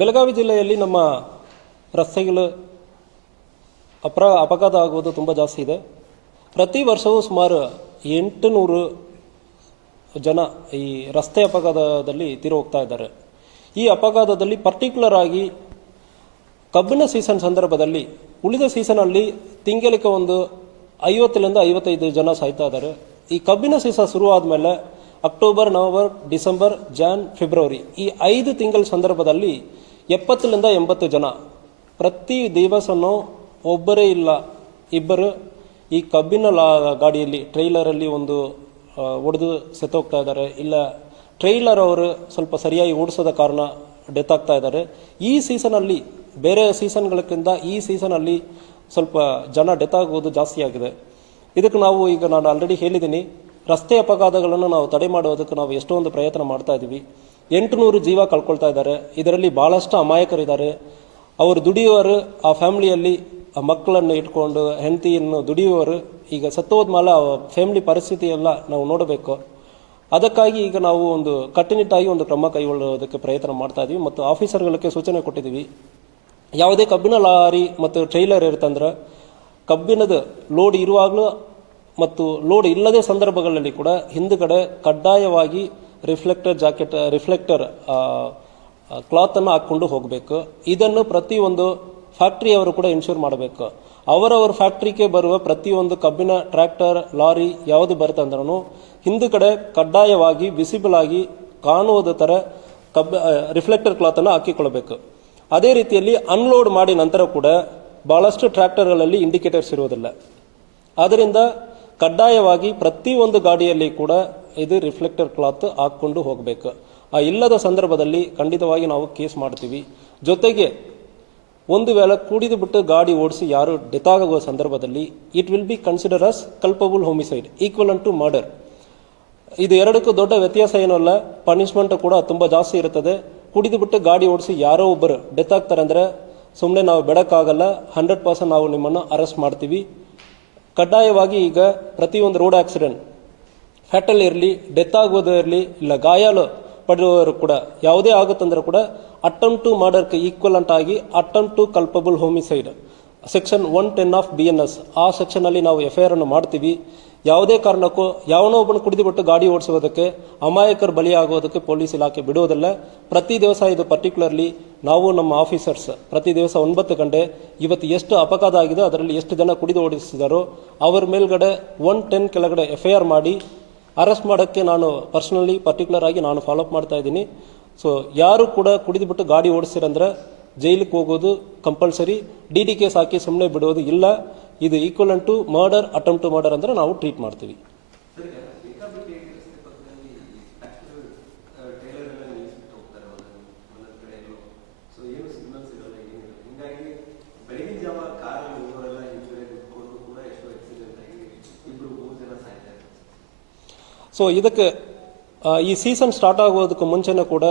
ಬೆಳಗಾವಿ ಜಿಲ್ಲೆಯಲ್ಲಿ ನಮ್ಮ ರಸ್ತೆಗಳು ಅಪಘಾತ ಆಗುವುದು ತುಂಬ ಜಾಸ್ತಿ ಇದೆ. ಪ್ರತಿ ವರ್ಷವೂ ಸುಮಾರು 800 ಜನ ಈ ರಸ್ತೆ ಅಪಘಾತದಲ್ಲಿ ತೀರಿ ಹೋಗ್ತಾ ಇದ್ದಾರೆ. ಈ ಅಪಘಾತದಲ್ಲಿ ಪರ್ಟಿಕ್ಯುಲರ್ ಆಗಿ ಕಬ್ಬಿನ ಸೀಸನ್ ಸಂದರ್ಭದಲ್ಲಿ, ಉಳಿದ ಸೀಸನಲ್ಲಿ ತಿಂಗಳಿಗೆ ಒಂದು 50ರಿಂದ 55 ಜನ ಸಾಯ್ತಾ ಇದ್ದಾರೆ. ಈ ಕಬ್ಬಿನ ಸೀಸನ್ ಶುರುವಾದ ಮೇಲೆ October, November, December, Jan, February ಈ 5 ತಿಂಗಳ ಸಂದರ್ಭದಲ್ಲಿ 70ರಿಂದ 80 ಜನ ಪ್ರತಿ ದಿವಸನೂ ಒಬ್ಬರೇ ಇಲ್ಲ ಇಬ್ಬರು ಈ ಕಬ್ಬಿನ ಗಾಡಿಯಲ್ಲಿ ಟ್ರೈಲರಲ್ಲಿ ಒಂದು ಒಡೆದು ಸತ್ತೋಗ್ತಾ ಇದ್ದಾರೆ. ಇಲ್ಲ ಟ್ರೈಲರ್ ಅವರು ಸ್ವಲ್ಪ ಸರಿಯಾಗಿ ಓಡಿಸೋದ ಕಾರಣ ಡೆತ್ ಆಗ್ತಾ ಇದ್ದಾರೆ. ಈ ಸೀಸನಲ್ಲಿ ಬೇರೆ ಸೀಸನ್ಗಳಕ್ಕಿಂತ ಈ ಸೀಸನಲ್ಲಿ ಸ್ವಲ್ಪ ಜನ ಡೆತ್ ಆಗುವುದು ಜಾಸ್ತಿ ಆಗಿದೆ. ಇದಕ್ಕೆ ನಾನು ಆಲ್ರೆಡಿ ಹೇಳಿದ್ದೀನಿ, ರಸ್ತೆ ಅಪಘಾತಗಳನ್ನು ನಾವು ತಡೆ ಮಾಡೋದಕ್ಕೆ ನಾವು ಎಷ್ಟೊಂದು ಪ್ರಯತ್ನ ಮಾಡ್ತಾ ಇದ್ದೀವಿ. 800 ಜೀವ ಕಳ್ಕೊಳ್ತಾ ಇದ್ದಾರೆ. ಇದರಲ್ಲಿ ಭಾಳಷ್ಟು ಅಮಾಯಕರಿದ್ದಾರೆ. ಅವರು ದುಡಿಯುವವರು, ಆ ಫ್ಯಾಮಿಲಿಯಲ್ಲಿ ಆ ಮಕ್ಕಳನ್ನು ಇಟ್ಕೊಂಡು ಹೆಂಡತಿಯನ್ನು ದುಡಿಯುವವರು ಈಗ ಸತ್ತೋದ್ಮೇಲೆ ಆ ಫ್ಯಾಮಿಲಿ ಪರಿಸ್ಥಿತಿ ಎಲ್ಲ ನಾವು ನೋಡಬೇಕು. ಅದಕ್ಕಾಗಿ ಈಗ ನಾವು ಒಂದು ಕಟ್ಟುನಿಟ್ಟಾಗಿ ಒಂದು ಕ್ರಮ ಕೈಗೊಳ್ಳೋದಕ್ಕೆ ಪ್ರಯತ್ನ ಮಾಡ್ತಾ ಇದ್ದೀವಿ ಮತ್ತು ಆಫೀಸರ್ಗಳಿಗೆ ಸೂಚನೆ ಕೊಟ್ಟಿದ್ದೀವಿ. ಯಾವುದೇ ಕಬ್ಬಿನ ಲಾರಿ ಮತ್ತು ಟ್ರೈಲರ್ ಇರುತ್ತಂದ್ರೆ ಕಬ್ಬಿನದ ಲೋಡ್ ಇರುವಾಗಲೂ ಮತ್ತು ಲೋಡ್ ಇಲ್ಲದೆ ಸಂದರ್ಭಗಳಲ್ಲಿ ಕೂಡ ಹಿಂದುಗಡೆ ಕಡ್ಡಾಯವಾಗಿ ರಿಫ್ಲೆಕ್ಟರ್ ಕ್ಲಾತನ್ನು ಹಾಕ್ಕೊಂಡು ಹೋಗಬೇಕು. ಇದನ್ನು ಪ್ರತಿಯೊಂದು ಫ್ಯಾಕ್ಟ್ರಿಯವರು ಕೂಡ ಇನ್ಶೂರ್ ಮಾಡಬೇಕು. ಅವರವರ ಫ್ಯಾಕ್ಟ್ರಿಗೆ ಬರುವ ಪ್ರತಿಯೊಂದು ಕಬ್ಬಿನ ಟ್ರ್ಯಾಕ್ಟರ್, ಲಾರಿ ಯಾವುದು ಬರುತ್ತಂದ್ರೂ ಹಿಂದುಗಡೆ ಕಡ್ಡಾಯವಾಗಿ ವಿಸಿಬಲ್ ಆಗಿ ಕಾಣುವುದ ಥರ ರಿಫ್ಲೆಕ್ಟರ್ ಕ್ಲಾತನ್ನು ಹಾಕಿಕೊಳ್ಳಬೇಕು. ಅದೇ ರೀತಿಯಲ್ಲಿ ಅನ್ಲೋಡ್ ಮಾಡಿ ನಂತರ ಕೂಡ ಭಾಳಷ್ಟು ಟ್ರ್ಯಾಕ್ಟರ್ಗಳಲ್ಲಿ ಇಂಡಿಕೇಟರ್ಸ್ ಇರುವುದಿಲ್ಲ. ಆದ್ದರಿಂದ ಕಡ್ಡಾಯವಾಗಿ ಪ್ರತಿಯೊಂದು ಗಾಡಿಯಲ್ಲಿ ಕೂಡ ಇದು ರಿಫ್ಲೆಕ್ಟರ್ ಕ್ಲಾತ್ ಹಾಕ್ಕೊಂಡು ಹೋಗಬೇಕು. ಆ ಇಲ್ಲದ ಸಂದರ್ಭದಲ್ಲಿ ಖಂಡಿತವಾಗಿ ನಾವು ಕೇಸ್ ಮಾಡ್ತೀವಿ. ಜೊತೆಗೆ ಒಂದು ವೇಳೆ ಕುಡಿದು ಬಿಟ್ಟು ಗಾಡಿ ಓಡಿಸಿ ಯಾರು ಡೆತ್ ಆಗುವ ಸಂದರ್ಭದಲ್ಲಿ it will be consider as culpable homicide equal to murder. ಇದು ಎರಡಕ್ಕೂ ದೊಡ್ಡ ವ್ಯತ್ಯಾಸ ಏನಲ್ಲ, ಪನಿಷ್ಮೆಂಟ್ ಕೂಡ ತುಂಬ ಜಾಸ್ತಿ ಇರುತ್ತದೆ. ಕುಡಿದು ಬಿಟ್ಟು ಗಾಡಿ ಓಡಿಸಿ ಯಾರೋ ಒಬ್ಬರು ಡೆತ್ ಆಗ್ತಾರೆ ಅಂದರೆ ಸುಮ್ಮನೆ ನಾವು ಬಿಡೋಕ್ಕಾಗಲ್ಲ. 100% ನಾವು ನಿಮ್ಮನ್ನು ಅರೆಸ್ಟ್ ಮಾಡ್ತೀವಿ. ಕಡ್ಡಾಯವಾಗಿ ಈಗ ಪ್ರತಿಯೊಂದು ರೋಡ್ ಆಕ್ಸಿಡೆಂಟ್, ಫ್ಯಾಟಲ್ ಇರಲಿ, ಡೆತ್ ಆಗೋದು ಇರಲಿ, ಇಲ್ಲ ಗಾಯಾಳು ಪಡೆಯುವವರು ಕೂಡ ಯಾವುದೇ ಆಗುತ್ತಂದ್ರೆ ಕೂಡ ಅಟೆಂಪ್ಟ್ ಟು ಮರ್ಡರ್ಗೆ ಈಕ್ವಲೆಂಟ್ ಆಗಿ attempt to culpable homicide section 110 of BNS ಆ ಸೆಕ್ಷನಲ್ಲಿ ನಾವು FIR ಅನ್ನು ಮಾಡ್ತೀವಿ. ಯಾವುದೇ ಕಾರಣಕ್ಕೂ ಯಾವನೋ ಒಬ್ಬನು ಕುಡಿದುಬಿಟ್ಟು ಗಾಡಿ ಓಡಿಸೋದಕ್ಕೆ, ಅಮಾಯಕರು ಬಲಿಯಾಗೋದಕ್ಕೆ ಪೊಲೀಸ್ ಇಲಾಖೆ ಬಿಡುವುದಿಲ್ಲ. ಪ್ರತಿ ದಿವಸ ಇದು ಪರ್ಟಿಕ್ಯುಲರ್ಲಿ ನಾವು ನಮ್ಮ ಆಫೀಸರ್ಸ್ ಪ್ರತಿ ದಿವಸ 9 ಗಂಟೆ ಇವತ್ತು ಎಷ್ಟು ಅಪಘಾತ ಆಗಿದೆ, ಅದರಲ್ಲಿ ಎಷ್ಟು ಜನ ಕುಡಿದು ಓಡಿಸಿದಾರೋ ಅವರ ಮೇಲ್ಗಡೆ 110 ಕೆಳಗಡೆ FIR ಮಾಡಿ ಅರೆಸ್ಟ್ ಮಾಡೋಕ್ಕೆ ನಾನು ಪರ್ಟಿಕ್ಯುಲರ್ ಆಗಿ ನಾನು ಫಾಲೋಅಪ್ ಮಾಡ್ತಾ ಇದ್ದೀನಿ. ಸೊ ಯಾರು ಕೂಡ ಕುಡಿದುಬಿಟ್ಟು ಗಾಡಿ ಓಡಿಸಿರಂದ್ರೆ ಜೈಲಿಗೆ ಹೋಗೋದು ಕಂಪಲ್ಸರಿ. DD ಕೇಸ್ ಹಾಕಿ ಸುಮ್ಮನೆ ಬಿಡೋದು ಇಲ್ಲ. ಇದು equal to murder, attempt to murder ಅಂದರೆ ನಾವು ಟ್ರೀಟ್ ಮಾಡ್ತೀವಿ. ಸೊ ಇದಕ್ಕೆ ಈ ಸೀಸನ್ ಸ್ಟಾರ್ಟ್ ಆಗೋದಕ್ಕೆ ಮುಂಚೆನೇ ಕೂಡ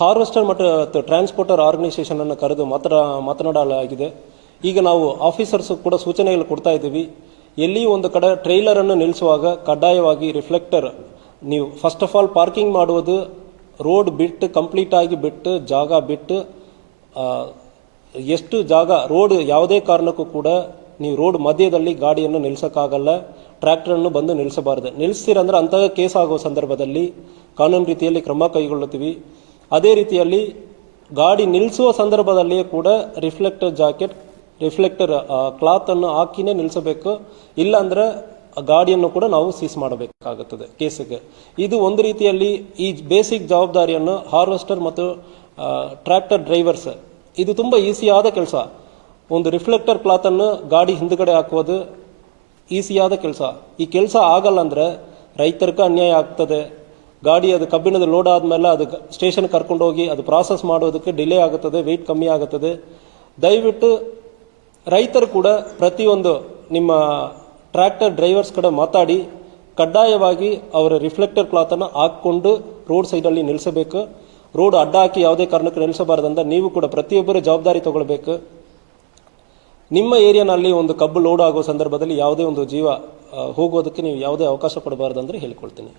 ಹಾರ್ವೆಸ್ಟರ್ ಮತ್ತು ಟ್ರಾನ್ಸ್ಪೋರ್ಟರ್ ಆರ್ಗನೈಸೇಷನ್ ಅನ್ನು ಕರೆದು ಮಾತನಾಡಲಾಗಿದೆ. ಈಗ ನಾವು ಆಫೀಸರ್ಸ್ ಕೂಡ ಸೂಚನೆಗಳು ಕೊಡ್ತಾ ಇದ್ದೀವಿ. ಎಲ್ಲಿ ಒಂದು ಕಡೆ ಟ್ರೈಲರನ್ನು ನಿಲ್ಲಿಸುವಾಗ ಕಡ್ಡಾಯವಾಗಿ ರಿಫ್ಲೆಕ್ಟರ್, ನೀವು ಫಸ್ಟ್ ಆಫ್ ಆಲ್ ಪಾರ್ಕಿಂಗ್ ಮಾಡುವುದು ರೋಡ್ ಬಿಟ್ಟು ಕಂಪ್ಲೀಟ್ ಆಗಿ ಬಿಟ್ಟು ಜಾಗ ಬಿಟ್ಟು ಎಷ್ಟು ಜಾಗ ರೋಡ್ ಯಾವುದೇ ಕಾರಣಕ್ಕೂ ಕೂಡ ನೀವು ರೋಡ್ ಮಧ್ಯದಲ್ಲಿ ಗಾಡಿಯನ್ನು ನಿಲ್ಲಿಸೋಕ್ಕಾಗಲ್ಲ. ಟ್ರ್ಯಾಕ್ಟರನ್ನು ಬಂದು ನಿಲ್ಲಿಸಬಾರದು. ನಿಲ್ಲಿಸ್ತೀರಂದ್ರೆ ಅಂತಹ ಕೇಸ್ ಆಗುವ ಸಂದರ್ಭದಲ್ಲಿ ಕಾನೂನು ರೀತಿಯಲ್ಲಿ ಕ್ರಮ ಕೈಗೊಳ್ಳುತ್ತೀವಿ. ಅದೇ ರೀತಿಯಲ್ಲಿ ಗಾಡಿ ನಿಲ್ಲಿಸುವ ಸಂದರ್ಭದಲ್ಲಿಯೇ ಕೂಡ ರಿಫ್ಲೆಕ್ಟರ್ ಕ್ಲಾತನ್ನು ಹಾಕಿನೇ ನಿಲ್ಲಿಸಬೇಕು. ಇಲ್ಲಾಂದ್ರೆ ಗಾಡಿಯನ್ನು ಕೂಡ ನಾವು ಸೀಸ್ ಮಾಡಬೇಕಾಗುತ್ತದೆ ಕೇಸಿಗೆ. ಇದು ಒಂದು ರೀತಿಯಲ್ಲಿ ಈ ಬೇಸಿಕ್ ಜವಾಬ್ದಾರಿಯನ್ನು ಹಾರ್ವೆಸ್ಟರ್ ಮತ್ತು ಟ್ರ್ಯಾಕ್ಟರ್ ಡ್ರೈವರ್ಸ್, ಇದು ತುಂಬ ಈಸಿಯಾದ ಕೆಲಸ. ಒಂದು ರಿಫ್ಲೆಕ್ಟರ್ ಕ್ಲಾತನ್ನು ಗಾಡಿ ಹಿಂದುಗಡೆ ಹಾಕುವುದು ಈಸಿಯಾದ ಕೆಲಸ. ಈ ಕೆಲಸ ಆಗಲ್ಲ ಅಂದರೆ ರೈತರಿಗೆ ಅನ್ಯಾಯ ಆಗ್ತದೆ. ಗಾಡಿ ಅದು ಕಬ್ಬಿಣದ ಲೋಡ್ ಆದಮೇಲೆ ಅದು ಸ್ಟೇಷನ್ ಕರ್ಕೊಂಡೋಗಿ ಅದು ಪ್ರಾಸೆಸ್ ಮಾಡೋದಕ್ಕೆ ಡಿಲೇ ಆಗುತ್ತದೆ, ವೆಯ್ಟ್ ಕಮ್ಮಿ ಆಗುತ್ತದೆ. ದಯವಿಟ್ಟು ರೈತರು ಕೂಡ ಪ್ರತಿಯೊಂದು ನಿಮ್ಮ ಟ್ರ್ಯಾಕ್ಟರ್ ಡ್ರೈವರ್ಸ್ ಕಡೆ ಮಾತಾಡಿ ಕಡ್ಡಾಯವಾಗಿ ಅವರ ರಿಫ್ಲೆಕ್ಟರ್ ಕ್ಲಾತನ್ನು ಹಾಕ್ಕೊಂಡು ರೋಡ್ ಸೈಡಲ್ಲಿ ನಿಲ್ಲಿಸಬೇಕು. ರೋಡ್ ಅಡ್ಡ ಹಾಕಿ ಯಾವುದೇ ಕಾರಣಕ್ಕೆ ನಿಲ್ಲಿಸಬಾರ್ದಂತ ನೀವು ಕೂಡ ಪ್ರತಿಯೊಬ್ಬರು ಜವಾಬ್ದಾರಿ ತಗೊಳ್ಬೇಕು. ನಿಮ್ಮ ಏರಿಯಾನಲ್ಲಿ ಒಂದು ಕಬ್ಬು ಲೋಡ್ ಆಗೋ ಸಂದರ್ಭದಲ್ಲಿ ಯಾವುದೇ ಒಂದು ಜೀವ ಹೋಗೋದಕ್ಕೆ ನೀವು ಯಾವುದೇ ಅವಕಾಶ ಕೊಡಬಾರ್ದಂದ್ರೆ ಹೇಳಿಕೊಳ್ತೀನಿ.